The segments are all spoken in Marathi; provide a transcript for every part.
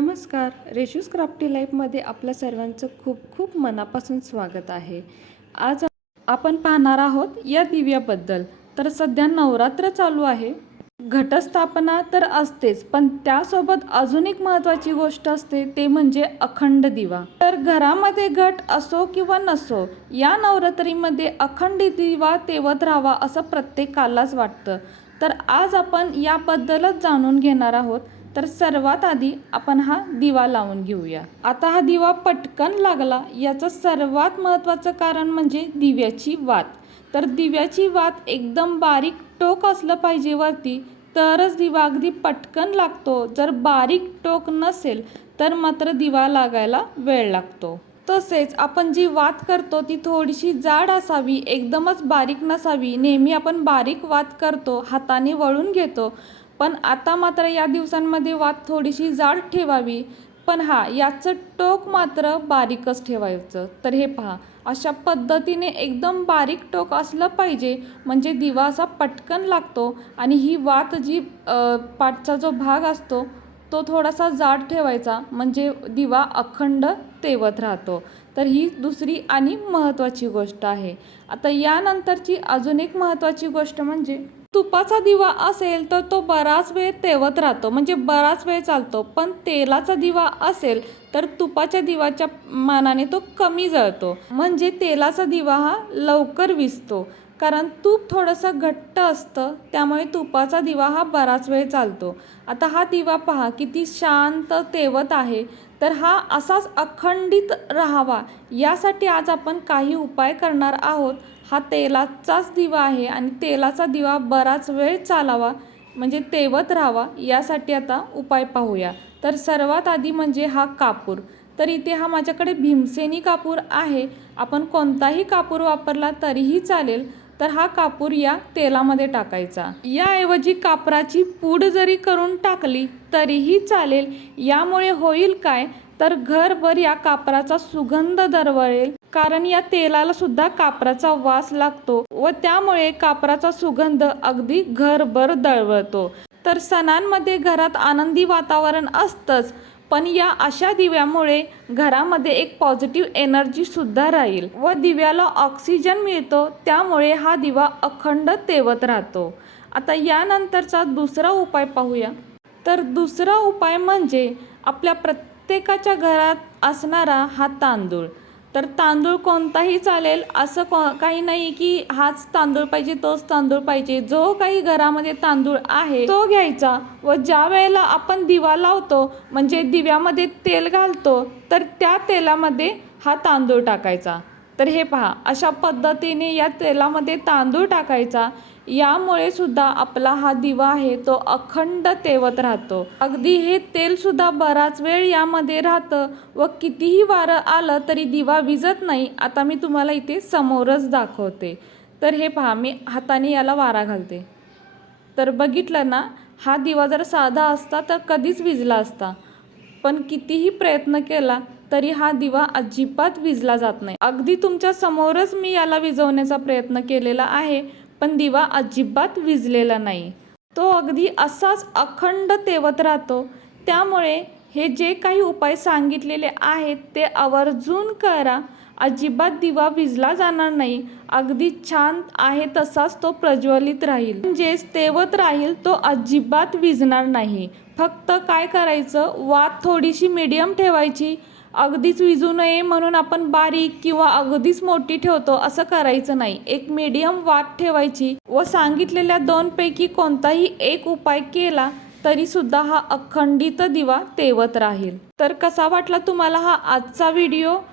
नमस्कार. रेशूज क्राफ्टी लाईफमध्ये आपल्या सर्वांचं खूप खूप मनापासून स्वागत आहे. आज आपण पाहणार आहोत या दिव्याबद्दल. तर सध्या नवरात्र चालू आहे. घटस्थापना तर असतेच पण त्यासोबत अजून एक महत्त्वाची गोष्ट असते ते म्हणजे अखंड दिवा. तर घरामध्ये घट असो किंवा नसो या नवरात्रीमध्ये अखंड दिवा तेवत राहावा असं प्रत्येकालाच वाटतं. तर आज आपण याबद्दलच जाणून घेणार आहोत. तर सर्वात आधी आपण हा दिवा लावून घेऊया. आता हा दिवा पटकन लागला याचं सर्वात महत्त्वाचं कारण म्हणजे दिव्याची वात. तर दिव्याची वात एकदम बारीक टोक असलं पाहिजे वरती तरच दिवा अगदी पटकन लागतो. जर बारीक टोक नसेल तर मात्र दिवा लागायला वेळ लागतो. तसेच आपण जी वात करतो ती थोडीशी जाड असावी एकदमच बारीक नसावी. नेहमी आपण बारीक वात करतो हाताने वळून घेतो. पण आता मात्र या दिवसांमध्ये वात थोडीशी जाड ठेवावी. पण हा याचं टोक मात्र बारीकच ठेवायचं. तर हे पहा अशा पद्धतीने एकदम बारीक टोक असलं पाहिजे म्हणजे दिवा असा पटकन लागतो आणि ही वात जी पाठचा जो भाग असतो तो थोडासा जाड ठेवायचा म्हणजे दिवा अखंड तेवत राहतो. तर ही दुसरी आणि महत्त्वाची गोष्ट आहे. आता यानंतरची अजून एक महत्त्वाची गोष्ट म्हणजे तुपाचा दिवा असेल तर तो बराच वेळ तेवत राहतो. म्हणजे बराच वेळ चालतो. पण तेलाचा दिवा असेल तर तुपाच्या दिवाच्या मानाने तो कमी जळतो. म्हणजे तेलाचा दिवा हा लवकर विसतो. कारण तूप थोडंसं घट्ट असतं. त्यामुळे तुपाचा दिवा हा बराच वेळ चालतो. आता हा दिवा पहा किती शांत तेवत आहे. तर हा असाच अखंडित राहावा. यासाठी आज आपण काही उपाय करणार आहोत. हा तेलाचाच दिवा आहे आणि तेलाचा दिवा बराच वेळ चालावा म्हणजे तेवत राहावा यासाठी आता उपाय पाहूया. तर सर्वात आधी म्हणजे हा कापूर. तर इथे हा माझ्याकडे भीमसेनी कापूर आहे. आपण कोणताही कापूर वापरला तरीही चालेल. तर हा कापूर या तेलामध्ये टाकायचा. याऐवजी कापराची पूड जरी करून टाकली तरीही चालेल. यामुळे होईल काय? तर घरभर या कापराचा सुगंध दरवळेल. कारण या तेलाला सुद्धा कापराचा वास लागतो व त्यामुळे कापराचा सुगंध अगदी घरभर दळवळतो. तर सणांमध्ये घरात आनंदी वातावरण असतंच. पण या अशा दिव्यामुळे घरामध्ये एक पॉझिटिव्ह एनर्जी सुद्धा राहील. व दिव्याला ऑक्सिजन मिळतो त्यामुळे हा दिवा अखंड तेवत राहतो. आता यानंतरचा दुसरा उपाय पाहूया. तर दुसरा उपाय म्हणजे आपल्या प्रत्येकाच्या घरात असणारा हा तांदूळ. तर तांदूळ कोणताही चालेल असं को काही नाही की हाच तांदूळ पाहिजे तोच तांदूळ पाहिजे. जो काही घरामध्ये तांदूळ आहे तो घ्यायचा. व ज्या वेळेला आपण दिवा लावतो म्हणजे दिव्यामध्ये तेल घालतो तर त्या तेलामध्ये हा तांदूळ टाकायचा. तर हे पहा अशा पद्धतीने या तेलामध्ये तांदूळ टाकायचा. यामुळे सुद्धा आपला हा दिवा आहे तो अखंड तेवत राहतो. अगदी हे तेल सुद्धा बराच वेळ यामध्ये राहतं व कितीही वारं आलं तरी दिवा विजत नाही. आता मी तुम्हाला इथे समोरच दाखवते. तर हे पहा मी हाताने याला वारा घालते. तर बघितलं ना हा दिवा जर साधा असता तर कधीच विजला असता. पण कितीही प्रयत्न केला तरी हा दिवा अजिबात विजला जात नाही. अगदी तुमच्या समोरच मी याला विझवण्याचा प्रयत्न केलेला आहे. पण दिवा अजिबात विजलेला नाही. तो अगदी असाच अखंड तेवत राहतो. त्यामुळे हे जे काही उपाय सांगितलेले आहेत ते आवर्जून करा. अजिबात दिवा विजला जाणार नाही. अगदी छान आहे तसाच तो प्रज्वलित राहील. म्हणजेच तेवत राहील तो अजिबात विजणार नाही. फक्त काय करायचं? वात थोडीशी मीडियम ठेवायची. अगदीच विजू नये म्हणून आपण बारीक किंवा अगदीच मोठी ठेवतो असं करायचं नाही. एक मीडियम वाट ठेवायची व सांगितलेल्या दोनपैकी कोणताही एक उपाय केला तरी सुद्धा हा अखंडित दिवा तेवत राहील. तर कसा वाटला तुम्हाला हा आजचा व्हिडिओ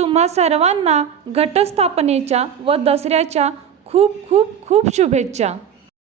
तुम्हा सर्वांना घटस्थापनेच्या व दसऱ्याच्या खूप खूप खूप शुभेच्छा.